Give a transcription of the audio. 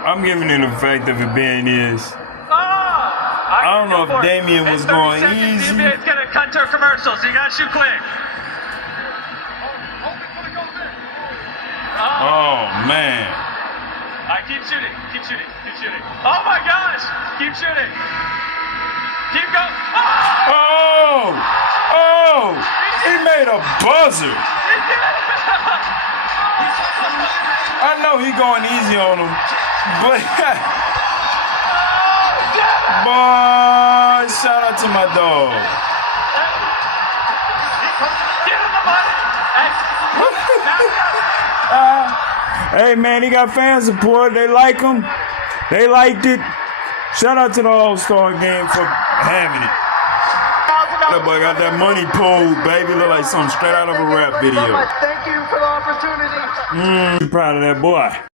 I'm giving it the fact of it being this. I don't know if Damian was going easy. It's gonna cut to a commercial, so you gotta shoot quick. Oh man. Alright, keep shooting, keep shooting, keep shooting. Oh my gosh! Keep shooting. Keep going. Oh! Oh! He made a buzzer. I know he going easy on him, but boy, shout out to my dog. Give him the money. Hey man, he got fan support. They like him. They liked it. Shout out to the All-Star game for having it. That boy got that money pulled, baby. Look like something straight out of a rap video. Thank you for the opportunity. Proud of that boy.